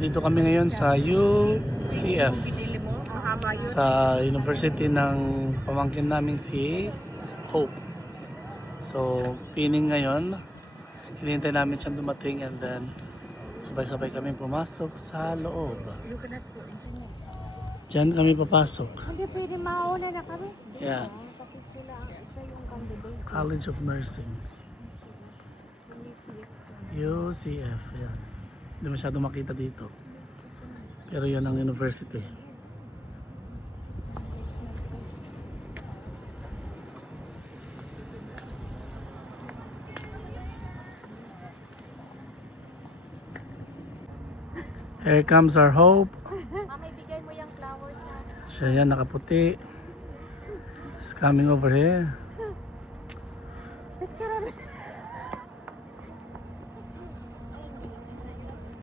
Dito kami ngayon sa UCF, sa University ng pamangkin namin si Hope. So, pining ngayon, hinihintay namin siyang dumating and then sabay-sabay kami pumasok sa loob. Diyan kami papasok. Hindi pwede mauna na kami. Yeah. Kasi sila yung candidate. College of Nursing. UCF. Yan. Hindi masyado makita dito. Pero yan ang university. Here comes our Hope. Mama, ibigay mo yung flowers na. Siya yan, nakaputi. He's coming over here.